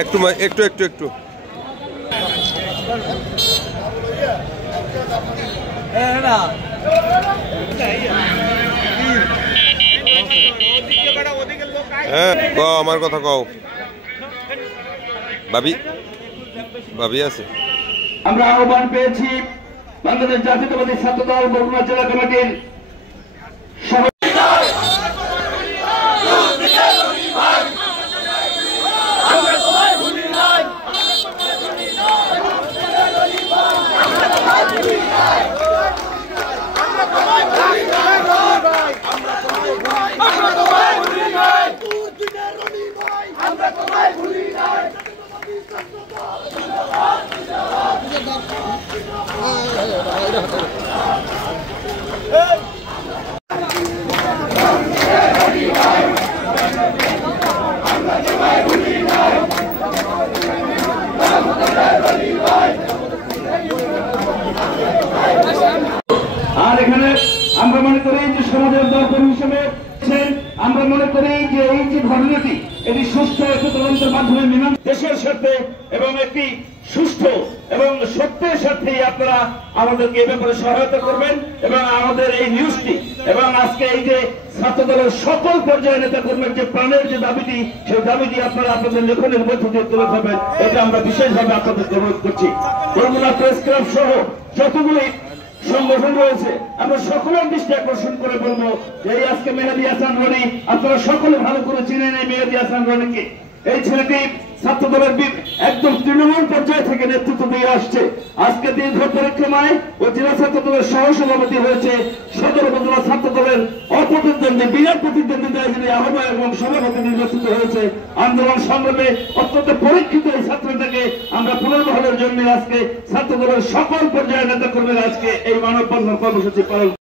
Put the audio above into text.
একটু একটু একটু একটু হ্যাঁ কও আমার কথা কও ভাবি ভাবি আছে। আমরা আহ্বান পেয়েছি বাংলাদেশ জাতীয়তাবাদী ছাত্রদল বরগুনা জেলা কমিটির আর এখানে আমরা মনে করি যে সমাজের দর্পণ হিসেবে আমরা মনে করি যে এই যে ঘটনাটি এটি সুষ্ঠু একটি তদন্তের মাধ্যমে দেশের স্বার্থে এবং একটি সুষ্ঠু এবং সত্যের স্বার্থে আপনারা আমাদেরকে এ ব্যাপারে সহায়তা করবেন এবং আমাদের এই নিউজটি এবং আজকে এই যে ছাত্রদলের সকল পর্যায়ের নেতা কর্মীর যে প্রাণের যে দাবিটি সেই দাবিটি আপনারা আপনাদের লেখনের মধ্য দিয়ে তুলে ধরবেন, এটা আমরা বিশেষভাবে আপনাদেরকে অনুরোধ করছি। বরগুনা প্রেস ক্লাব সহ যতগুলি সংগঠন রয়েছে আমরা সকলের দৃষ্টি আকর্ষণ করে বলবো যে এই আজকে মেহেদী হাসান রনি, আপনারা সকলে ভালো করে চিনেন এই মেহেদী হাসান রনিকে। এই ছেলেটি ছাত্রদলের একদম তৃণমূল পর্যায় থেকে নেতৃত্ব দিয়ে আসছে। আজকে দীর্ঘ পরিক্রমায় ও জেলা ছাত্রদলের সহসভাপতি হয়েছে, সদর উপজেলা ছাত্রদলের অপ্রতিদ্বন্দ্বী বিরাট প্রতিদ্বন্দ্বিতায় যিনি আহ্বায়ক এবং সভাপতি নির্বাচিত হয়েছে। আন্দোলন সংগ্রামে অত্যন্ত পরীক্ষিত এই ছাত্রটাকে আমরা পুনর্বহালের জন্য আজকে ছাত্রদলের সকল পর্যায়ের নেতা কর্মীরা আজকে এই মানববন্ধন কর্মসূচি পালন